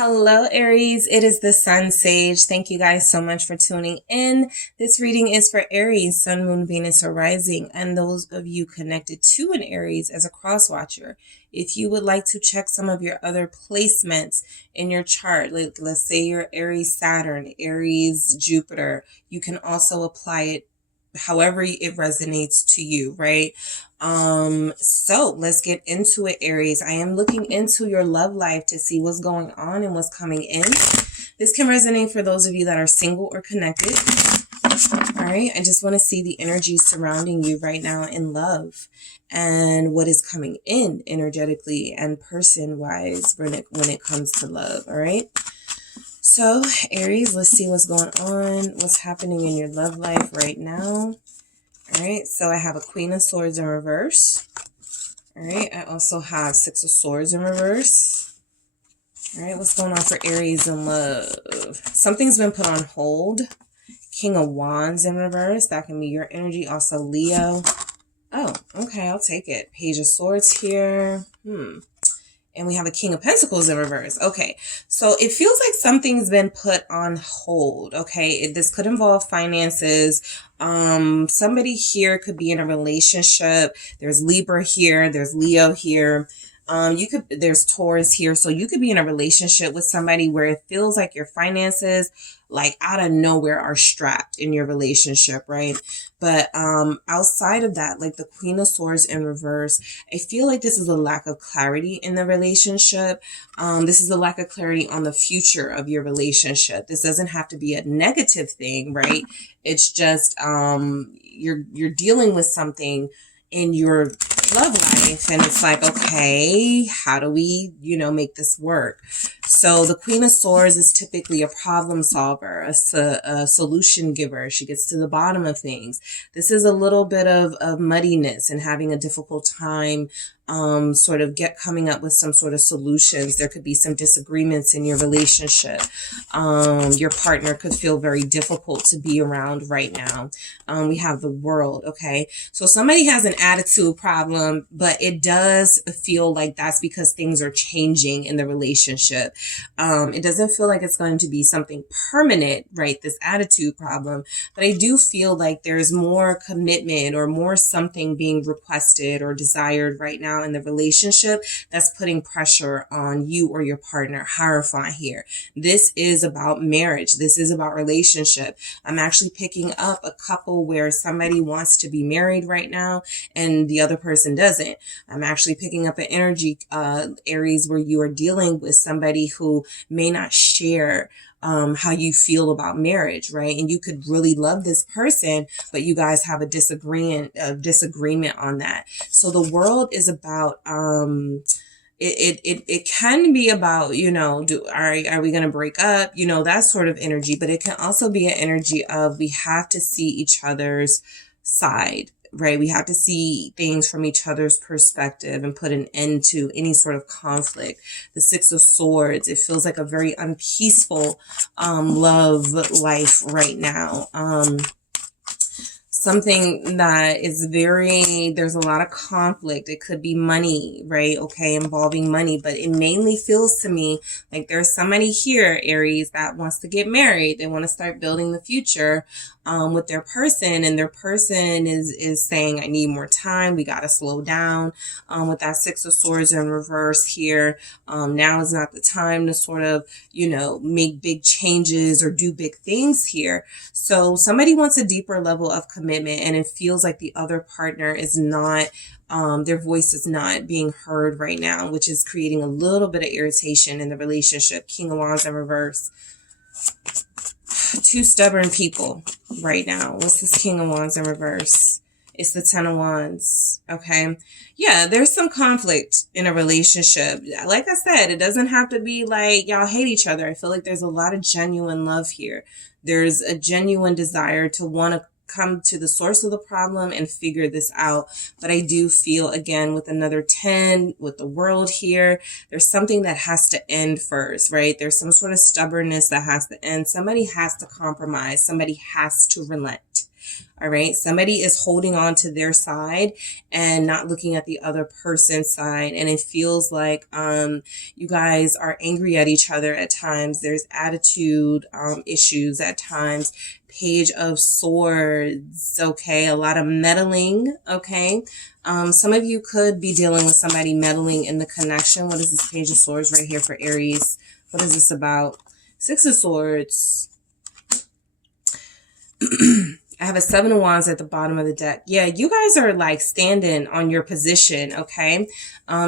Hello, Aries. It is the Sun Sage. Thank you guys so much for tuning in. This reading is for Aries, Sun, Moon, Venus, or Rising, and those of you connected to an Aries as a cross watcher. If you would like to check some of your other placements in your chart, like let's say your Aries Saturn, Aries Jupiter, you can also apply it however it resonates to you, right? So let's get into it, Aries. I am looking into your love life to see what's going on and what's coming in. This can resonate for those of you that are single or connected. All right, I just want to see the energy surrounding you right now in love and what is coming in energetically and person-wise when it comes to love, all right? So, Aries, let's see what's going on, what's happening in your love life right now. All right, so I have a Queen of Swords in reverse. All right, I also have Six of Swords in reverse. All right, what's going on for Aries in love? Something's been put on hold. King of Wands in reverse. That can be your energy. Also, Leo. Oh, okay, I'll take it. Page of Swords here. And we have a King of Pentacles in reverse. Okay, so it feels like something's been put on hold, okay? This could involve finances. Somebody here could be in a relationship. There's Libra here. There's Leo here. There's Taurus here. So you could be in a relationship with somebody where it feels like your finances, like out of nowhere, are strapped in your relationship, right? But outside of that, like the Queen of Swords in reverse, I feel like this is a lack of clarity in the relationship. This is a lack of clarity on the future of your relationship. This doesn't have to be a negative thing, right? It's just you're dealing with something in your love life and it's like, okay, how do we make this work? So the Queen of Swords is typically a problem solver, a solution giver. She gets to the bottom of things. This is a little bit of muddiness and having a difficult time coming up with some sort of solutions. There could be some disagreements in your relationship. Your partner could feel very difficult to be around right now. We have the World, okay? So somebody has an attitude problem, but it does feel like that's because things are changing in the relationship. It doesn't feel like it's going to be something permanent, right? This attitude problem, but I do feel like there's more commitment or more something being requested or desired right now in the relationship that's putting pressure on you or your partner. Hierophant here. This is about marriage. This is about relationship. I'm actually picking up a couple where somebody wants to be married right now and the other person doesn't. I'm actually picking up an energy, Aries, where you are dealing with somebody who may not share how you feel about marriage, right? And you could really love this person, but you guys have a disagreement on that. So the World is about it can be about, are we going to break up? That sort of energy, but it can also be an energy of we have to see each other's side, right? We have to see things from each other's perspective and put an end to any sort of conflict. The Six of Swords, it feels like a very unpeaceful love life right now. Something that is there's a lot of conflict. It could be money, right? Okay, involving money, but it mainly feels to me like there's somebody here, Aries, that wants to get married. They want to start building the future with their person, and their person is saying, I need more time. We got to slow down. With that Six of Swords in reverse here, now is not the time to sort of, make big changes or do big things here. So somebody wants a deeper level of commitment, and it feels like the other partner is not, their voice is not being heard right now, which is creating a little bit of irritation in the relationship. King of Wands in reverse. Two stubborn people right now. What's this King of Wands in reverse? It's the Ten of Wands, okay? Yeah, there's some conflict in a relationship. Like I said, it doesn't have to be like y'all hate each other. I feel like there's a lot of genuine love here. There's a genuine desire to want to come to the source of the problem and figure this out. But I do feel, again, with another 10, with the World here, there's something that has to end first, right? There's some sort of stubbornness that has to end. Somebody has to compromise. Somebody has to relent. All right. Somebody is holding on to their side and not looking at the other person's side. And it feels like, you guys are angry at each other at times. There's attitude, issues at times. Page of Swords. Okay. A lot of meddling. Okay. Some of you could be dealing with somebody meddling in the connection. What is this Page of Swords right here for Aries? What is this about? Six of Swords. I have a Seven of Wands at the bottom of the deck. Yeah, you guys are like standing on your position, okay?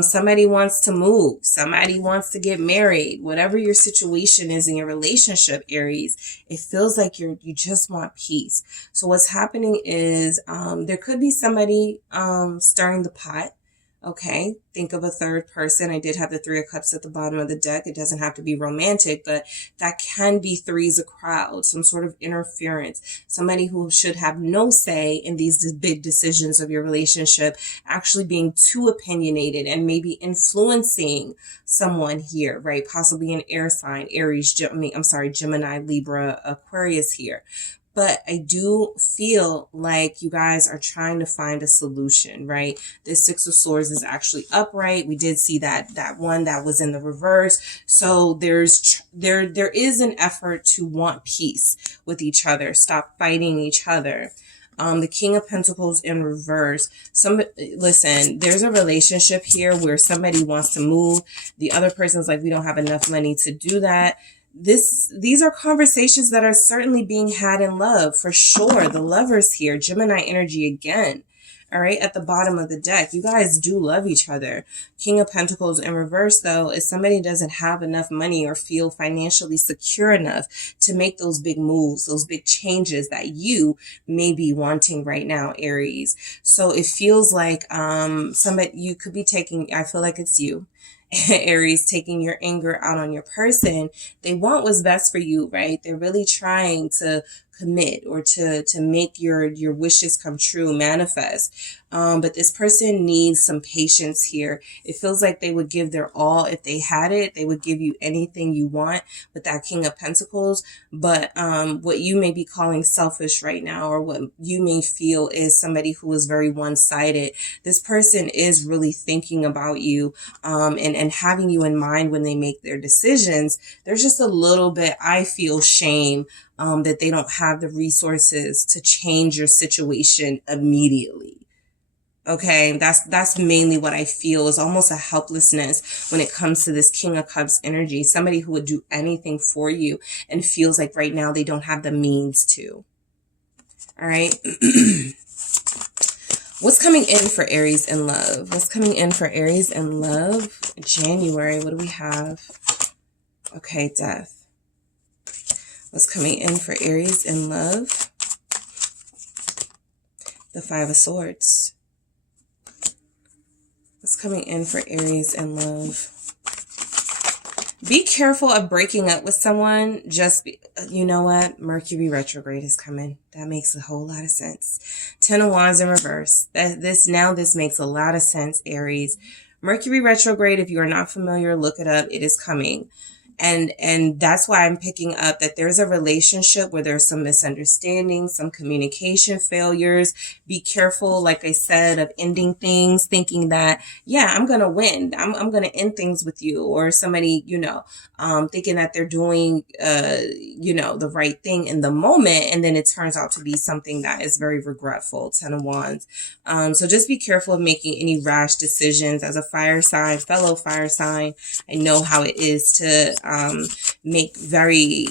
Somebody wants to move. Somebody wants to get married. Whatever your situation is in your relationship, Aries, it feels like you just want peace. So what's happening is there could be somebody stirring the pot. Okay, think of a third person. I did have the Three of Cups at the bottom of the deck. It doesn't have to be romantic, but that can be three's a crowd, some sort of interference. Somebody who should have no say in these big decisions of your relationship, actually being too opinionated and maybe influencing someone here, right? Possibly an air sign, Aries, Gemini, Libra, Aquarius here. But I do feel like you guys are trying to find a solution, right? This Six of Swords is actually upright. We did see that one that was in the reverse. So there is an effort to want peace with each other. Stop fighting each other. The King of Pentacles in reverse. Listen, there's a relationship here where somebody wants to move. The other person's like, we don't have enough money to do that. These are conversations that are certainly being had in love, for sure. The Lovers here, Gemini energy again. All right, at the bottom of the deck, you guys do love each other. King of Pentacles in reverse, though, is somebody doesn't have enough money or feel financially secure enough to make those big moves, those big changes that you may be wanting right now, Aries. So it feels like somebody, you could be taking, I feel like it's you, Aries, taking your anger out on your person. They want what's best for you, right? They're really trying to commit or to make your wishes come true, manifest. But this person needs some patience here. It feels like they would give their all if they had it. They would give you anything you want with that King of Pentacles. But what you may be calling selfish right now, or what you may feel is somebody who is very one-sided, this person is really thinking about you and having you in mind when they make their decisions. There's just a little bit, I feel, shame that they don't have the resources to change your situation immediately. Okay, that's mainly what I feel, is almost a helplessness when it comes to this King of Cups energy. Somebody who would do anything for you and feels like right now they don't have the means to. All right. What's coming in for Aries in love? What's coming in for Aries in love? January, what do we have? Okay, Death. What's coming in for Aries in love? The Five of Swords. What's coming in for Aries in love? Be careful of breaking up with someone. You know what? Mercury retrograde is coming. That makes a whole lot of sense. Ten of Wands in reverse. This makes a lot of sense, Aries. Mercury retrograde, if you are not familiar, look it up. It is coming. And that's why I'm picking up that there's a relationship where there's some misunderstandings, some communication failures. Be careful, like I said, of ending things, thinking that, yeah, I'm going to win. I'm going to end things with you, or somebody, thinking that they're doing, the right thing in the moment. And then it turns out to be something that is very regretful. Ten of Wands. So just be careful of making any rash decisions. As a fire sign, fellow fire sign, I know how it is to make very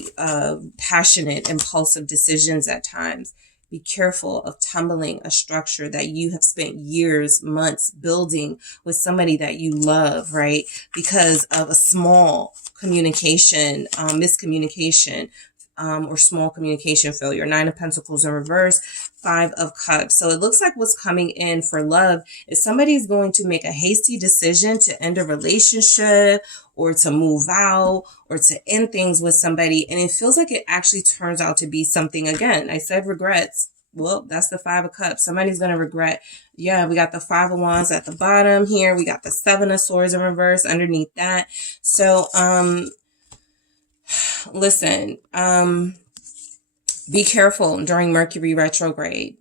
passionate, impulsive decisions at times. Be careful of tumbling a structure that you have spent years, months building with somebody that you love, right? Because of a small communication, miscommunication, or small communication failure. Nine of Pentacles in reverse, Five of Cups. So it looks like what's coming in for love is somebody is going to make a hasty decision to end a relationship, or to move out, or to end things with somebody. And it feels like it actually turns out to be something, again, I said regrets. Well, that's the Five of Cups. Somebody's going to regret. Yeah, we got the Five of Wands at the bottom here. We got the Seven of Swords in reverse underneath that. So, listen, be careful during Mercury retrograde.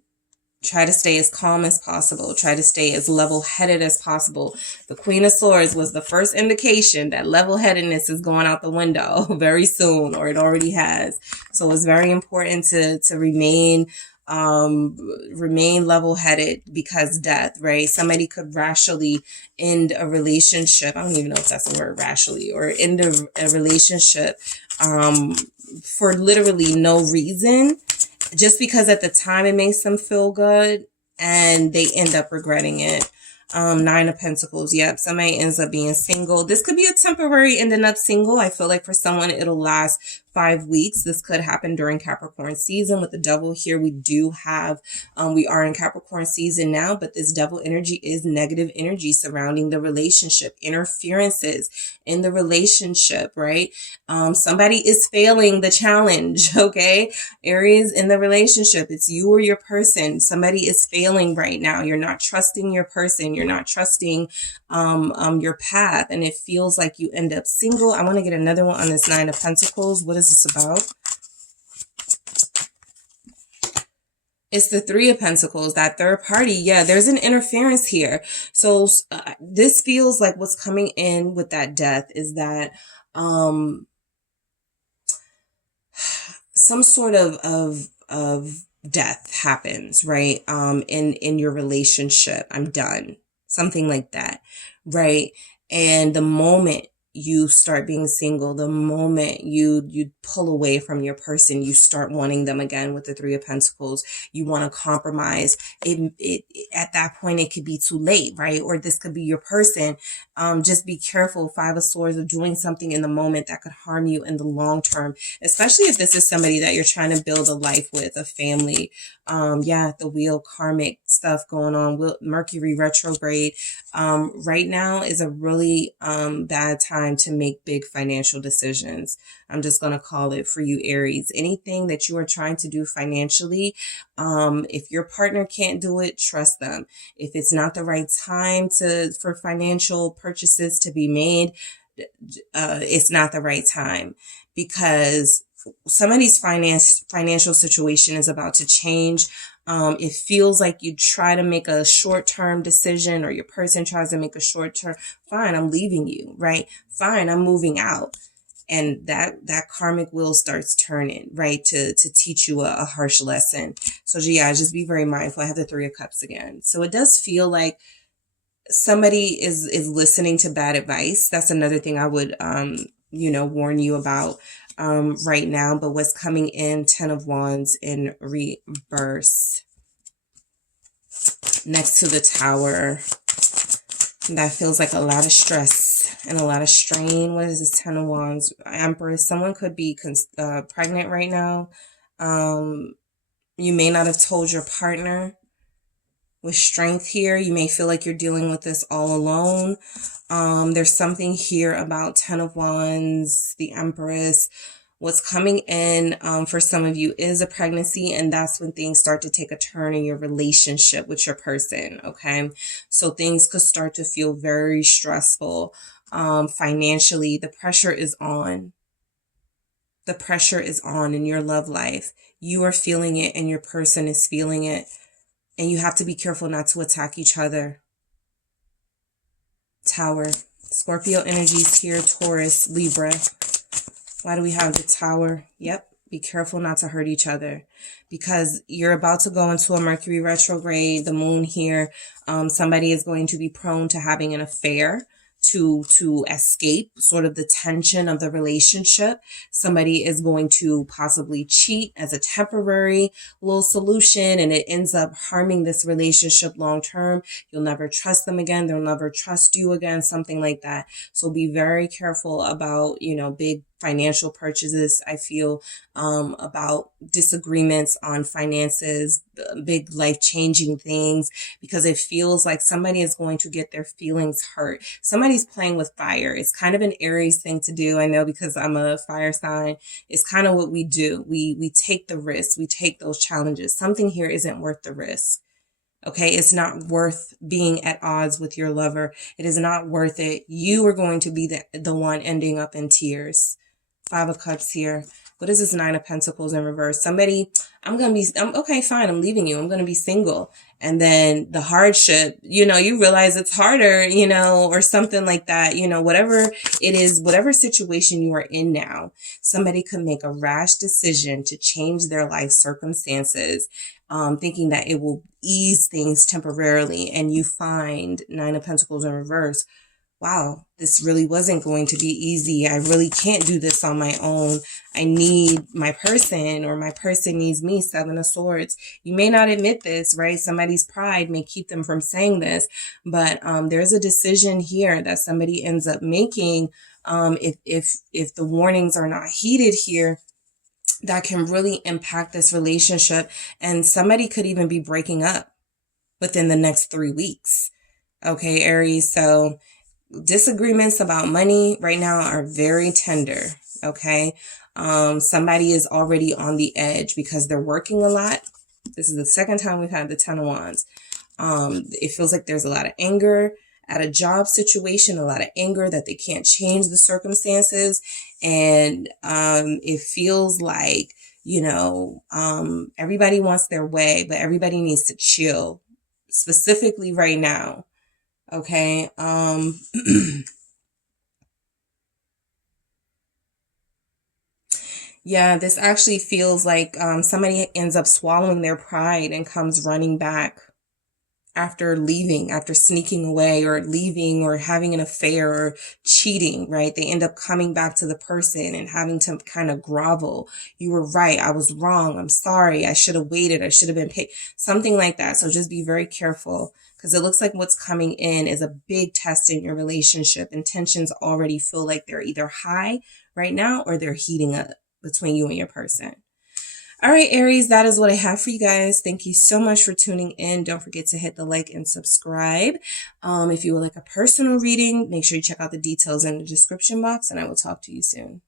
Try to stay as calm as possible. Try to stay as level-headed as possible. The Queen of Swords was the first indication that level-headedness is going out the window very soon, or it already has. So it's very important to remain level-headed, because death, right? Somebody could rationally end a relationship. I don't even know if that's a word, rationally, or end a relationship for literally no reason, just because at the time it makes them feel good and they end up regretting it. Nine of Pentacles. Yep. Somebody ends up being single. This could be a temporary ending up single. I feel like for someone, it'll last 5 weeks. This could happen during Capricorn season. With the devil here, we do have, we are in Capricorn season now, but this devil energy is negative energy surrounding the relationship, interferences in the relationship, right? Somebody is failing the challenge, okay? Aries, in the relationship, it's you or your person. Somebody is failing right now. You're not trusting your person. You're not trusting your path, and it feels like you end up single. I want to get another one on this Nine of Pentacles. What is this about? It's the Three of Pentacles, that third party. Yeah, there's an interference here. So this feels like what's coming in with that death is that some sort of death happens, right? In your relationship. I'm done. Something like that, right? And the moment you start being single, the moment you pull away from your person, you start wanting them again with the Three of Pentacles. You want to compromise. It at that point, it could be too late, right? Or this could be your person. Just be careful, Five of Swords, of doing something in the moment that could harm you in the long term, especially if this is somebody that you're trying to build a life with, a family. Yeah, the wheel, karmic stuff going on. Mercury retrograde. Right now is a really bad time to make big financial decisions. I'm just going to call it for you, Aries. Anything that you are trying to do financially, if your partner can't do it, trust them. If it's not the right time for financial purchases to be made, it's not the right time, because somebody's financial situation is about to change. It feels like you try to make a short-term decision, or your person tries to make a short-term, fine, I'm leaving you, right? Fine, I'm moving out. And that karmic wheel starts turning, right? To teach you a harsh lesson. So yeah, just be very mindful. I have the Three of Cups again. So it does feel like somebody is listening to bad advice. That's another thing I would, warn you about right now. But what's coming in, Ten of Wands in reverse next to the Tower. That feels like a lot of stress and a lot of strain. What is this Ten of Wands? Empress. Someone could be pregnant right now. You may not have told your partner. With Strength here, you may feel like you're dealing with this all alone. There's something here about Ten of Wands, the Empress. What's coming in for some of you is a pregnancy, and that's when things start to take a turn in your relationship with your person, okay? So things could start to feel very stressful financially. The pressure is on. The pressure is on in your love life. You are feeling it, and your person is feeling it. And you have to be careful not to attack each other. Tower. Scorpio energies here. Taurus, Libra. Why do we have the Tower? Yep. Be careful not to hurt each other, because you're about to go into a Mercury retrograde. The moon here. Somebody is going to be prone to having an affair to escape sort of the tension of the relationship. Somebody is going to possibly cheat as a temporary little solution, and it ends up harming this relationship long term. You'll never trust them again. They'll never trust you again, something like that. So be very careful about, big financial purchases. I feel about disagreements on finances, big life-changing things, because it feels like somebody is going to get their feelings hurt. Somebody's playing with fire. It's kind of an Aries thing to do. I know, because I'm a fire sign. It's kind of what we do. We take the risks. We take those challenges. Something here isn't worth the risk. Okay, it's not worth being at odds with your lover. It is not worth it. You are going to be the one ending up in tears. Five of Cups here. What is this Nine of Pentacles in reverse? Somebody, okay, fine, I'm leaving you. I'm going to be single. And then the hardship, you know, you realize it's harder, you know, or something like that, you know, whatever it is, whatever situation you are in now, somebody could make a rash decision to change their life circumstances, thinking that it will ease things temporarily. And you find Nine of Pentacles in reverse. Wow, this really wasn't going to be easy. I really can't do this on my own. I need my person, or my person needs me. Seven of Swords. You may not admit this, right? Somebody's pride may keep them from saying this, but there's a decision here that somebody ends up making. If the warnings are not heeded here, that can really impact this relationship, and somebody could even be breaking up within the next 3 weeks. Okay, Aries. So disagreements about money right now are very tender. Okay. Somebody is already on the edge because they're working a lot. This is the second time we've had the Ten of Wands. It feels like there's a lot of anger at a job situation, a lot of anger that they can't change the circumstances. And it feels like, you know, everybody wants their way, but everybody needs to chill, specifically right now. Okay. Yeah, this actually feels like somebody ends up swallowing their pride and comes running back after leaving, after sneaking away or leaving or having an affair or cheating, right? They end up coming back to the person and having to kind of grovel. You were right. I was wrong. I'm sorry. I should have waited. I should have been paid. Something like that. So just be very careful, because it looks like what's coming in is a big test in your relationship. And tensions already feel like they're either high right now or they're heating up between you and your person. All right, Aries, that is what I have for you guys. Thank you so much for tuning in. Don't forget to hit the like and subscribe. If you would like a personal reading, make sure you check out the details in the description box, and I will talk to you soon.